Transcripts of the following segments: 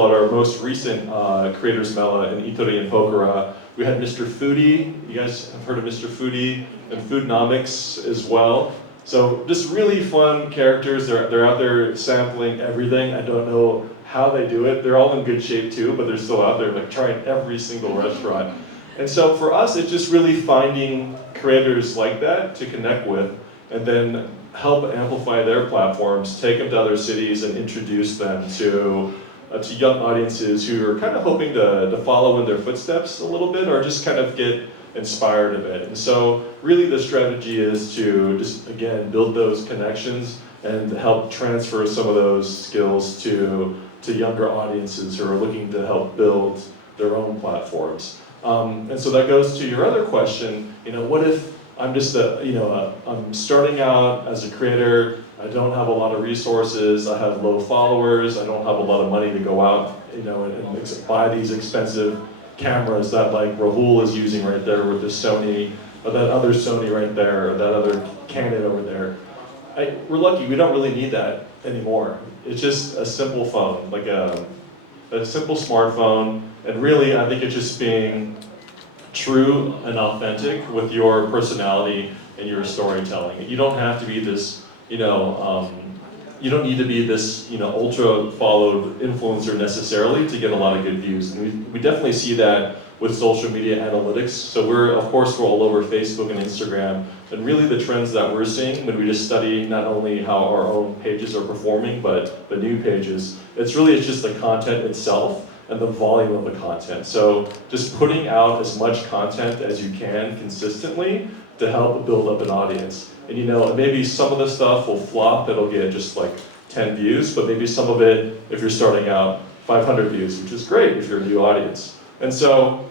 example, at our most recent Creators Mela in Itori and Pokora, we had Mr. Foodie. You guys have heard of Mr. Foodie, and Foodnomics as well. So just really fun characters. They're out there sampling everything. I don't know how they do it. They're all in good shape too, but they're still out there like trying every single restaurant. And so for us, it's just really finding creators like that to connect with, and then help amplify their platforms, take them to other cities, and introduce them to young audiences who are kind of hoping to follow in their footsteps a little bit, or just kind of get inspired a bit. And so really the strategy is to just, again, build those connections and help transfer some of those skills to younger audiences who are looking to help build their own platforms. And so that goes to your other question, what if I'm just I'm starting out as a creator, I don't have a lot of resources, I have low followers, I don't have a lot of money to go out, and buy these expensive cameras that like Rahul is using right there with the Sony, or that other Sony right there, or that other Canon over there. We're lucky, we don't really need that anymore. It's just a simple phone, like a simple smartphone, and really I think it's just being true and authentic with your personality and your storytelling. You don't have to be this, you don't need to be this, ultra followed influencer necessarily to get a lot of good views. And we definitely see that with social media analytics. So we're all over Facebook and Instagram. And really the trends that we're seeing when we just study not only how our own pages are performing, but the new pages, it's just the content itself and the volume of the content. So just putting out as much content as you can consistently to help build up an audience. And maybe some of the stuff will flop, it'll get just like 10 views, but maybe some of it, if you're starting out, 500 views, which is great if you're a new audience. And so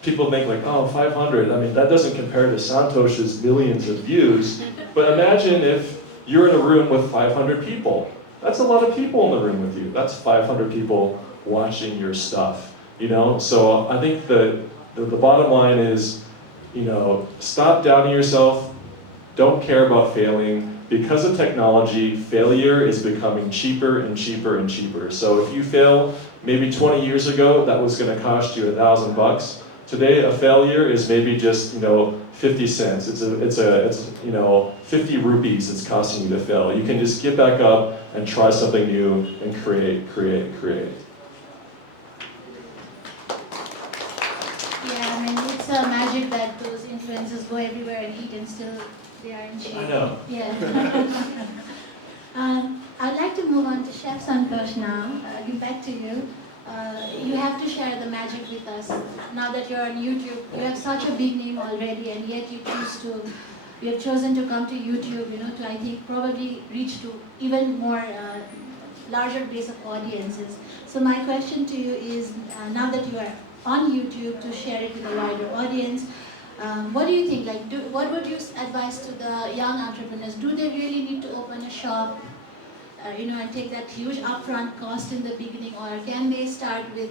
people think like, oh, 500, that doesn't compare to Santosh's millions of views, but imagine if you're in a room with 500 people. That's a lot of people in the room with you. That's 500 people watching your stuff, So I think the bottom line is, stop doubting yourself, don't care about failing. Because of technology, failure is becoming cheaper and cheaper and cheaper. So if you fail, maybe 20 years ago, that was gonna cost you $1,000. Today, a failure is maybe just 50 cents. It's 50 rupees it's costing you to fail. You can just get back up and try something new and create. Yeah, it's a magic that those influencers go everywhere and eat and still they are in shape. I know. Yeah. I'd like to move on to Chef Santosh now. Get back to you. You have to share the magic with us. Now that you're on YouTube, you have such a big name already, and yet you have chosen to come to YouTube, to I think probably reach to even more larger base of audiences. So my question to you is, now that you are on YouTube, to share it with a wider audience, what do you think? What would you advise to the young entrepreneurs? Do they really need to open a shop, and take that huge upfront cost in the beginning, or can they start with,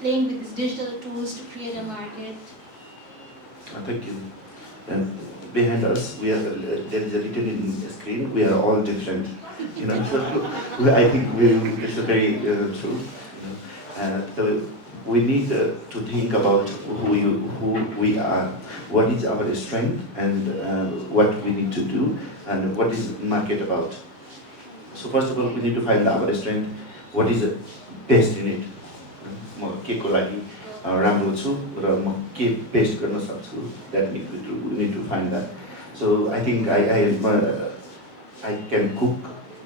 playing with these digital tools to create a market? Thank you. And behind us, there is a written in the screen. We are all different. So I think it's a very true. So we need to think about who we are, what is our strength, and what we need to do, and what is market about. So first of all, we need to find our strength, what is the best in it. That we need to find that. So I think I can cook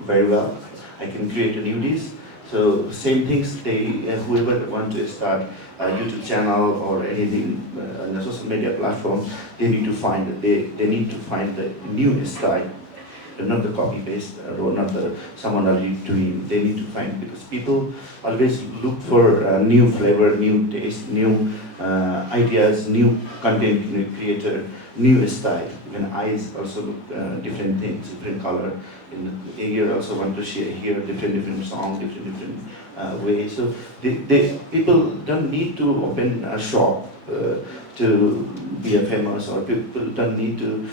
very well. I can create a new dish. So same things, whoever want to start a YouTube channel or anything on a social media platform, they need to find the new style, not the copy paste or not someone already doing. They need to find, because people always look for new flavor, new taste, new ideas, new content creator, new style. Even eyes also look different things, different color. In the ear also want to hear different songs, different ways. So people don't need to open a shop to be a famous, or people don't need to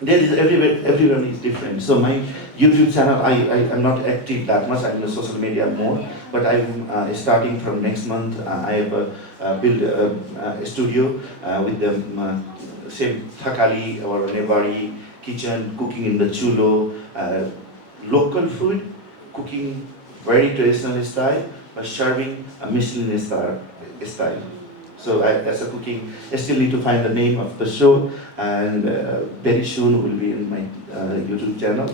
there is everyone is different. So my YouTube channel, I am not active that much. I'm in social media more, but I'm starting from next month. I have built a studio with the same Thakali or Nebari kitchen, cooking in the chulo, local food, cooking very traditional style, but serving a Michelin star style. So as a cooking, I still need to find the name of the show, and very soon will be in my YouTube channel,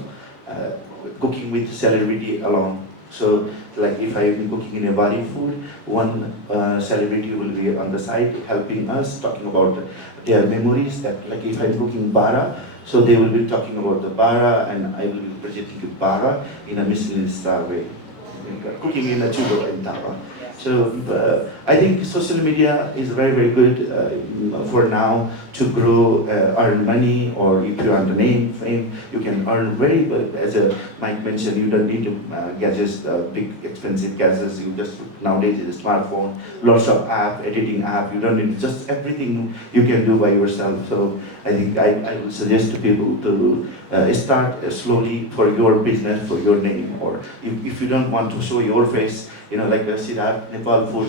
cooking with celebrity along. So like if I am cooking in a body food, one celebrity will be on the side helping us, talking about their memories. That like if I'm cooking bara, so they will be talking about the bara, and I will be presenting the bara in a Michelin star way, cooking in a chudo and tawa. So I think social media is very good for now to grow, earn money, or if you want the name, fame, you can earn very good. As Mike mentioned, you don't need to gadgets, big expensive gadgets. You just nowadays is a smartphone, lots of editing app. You don't need just everything you can do by yourself. So I think I would suggest to people to start slowly for your business, for your name, or if you don't want to show your face, like Siddharth, Nepal food,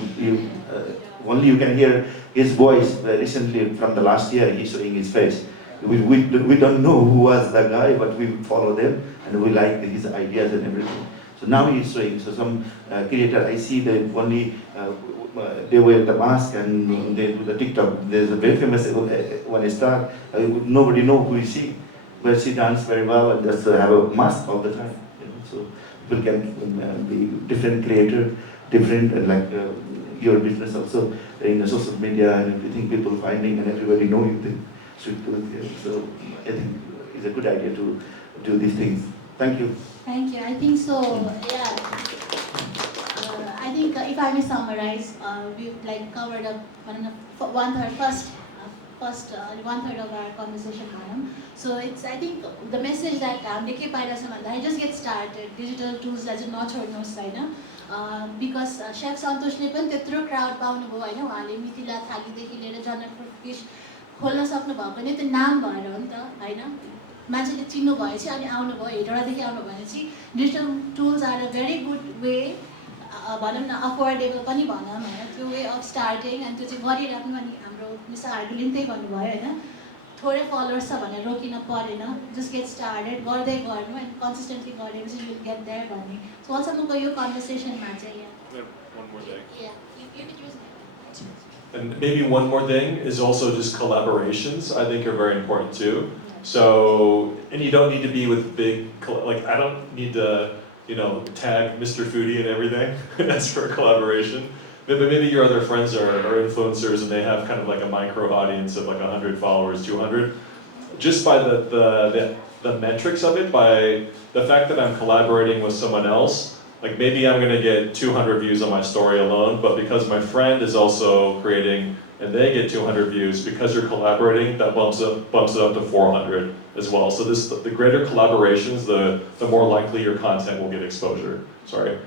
only you can hear his voice. Recently, from the last year, he's showing his face. We don't know who was the guy, but we follow them, and we like his ideas and everything. So now he's showing. So some creator, I see that only they wear the mask and they do the TikTok. There's a very famous one star. Nobody know who is she, but she dances very well and just have a mask all the time. So people can be different creator, different like your business also in the social media and everything. People finding and everybody know you. They should do it. So I think it's a good idea to do these things. Thank you. Thank you. I think so. Yeah. I think if I may summarize, we've like covered up one third of our conversation, madam. So it's I think the message that I just get started. Digital tools as a not or no side, because Chef Santoshले पनि त्यत्रो crowd पाउनुभयो हैन, उहाँले मिथिला थालीदेखि लिएर जनकपुर फिस खोल्न सक्नु भएको नि त्यो नाम भएर हो नि त हैन, मान्छेले चिन्नु भएपछि अनि आउनुभयो, हेटौडादेखि आउनु भएपछि digital tools are a very good way, भनौँ न अफोर्डेबल पनि भनौँ होइन, त्यो वे अफ स्टार्टिङ, अनि त्यो चाहिँ गरिराख्नु। अनि हाम्रो मिस्टर हार्डुले त्यही भन्नुभयो होइन, थोरै फलोवर्स छ भनेर रोकिन परेन, जस्ट गेट स्टार्टेड, गर्दै गर्नु एन्ड कन्सिस्टेन्टली गरेपछि यु गेट देयर भन्ने सोचसम्मको यो कन्भर्सेसनमा चाहिँ One more thing. you could use that. And maybe one more thing is also just collaborations, I think are very important too. So, and you don't need to be with big, like I don't need to, tag Mr. Foodie and everything. That's for collaboration. But maybe your other friends are influencers and they have kind of like a micro audience of like 100 followers, 200. Just by the metrics of it, by the fact that I'm collaborating with someone else, like maybe I'm gonna get 200 views on my story alone, but because my friend is also creating and they get 200 views, because you're collaborating, that bumps it up to 400 as well. So the greater collaborations, the more likely your content will get exposure. Sorry.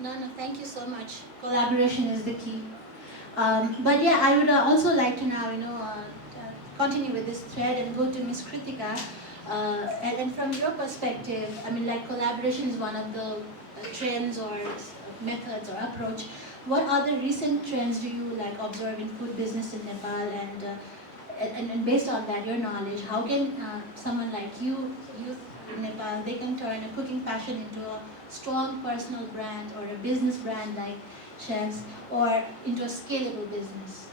No, thank you so much. Collaboration is the key. But yeah, I would also like to now, continue with this thread and go to Ms. Kritika. And from your perspective, I mean, like collaboration is one of the trends or methods or approach. What other recent trends do you like observe in food business in Nepal? And based on that, your knowledge, how can someone like you, youth in Nepal, they can turn a cooking passion into a strong personal brand or a business brand like chefs, or into a scalable business?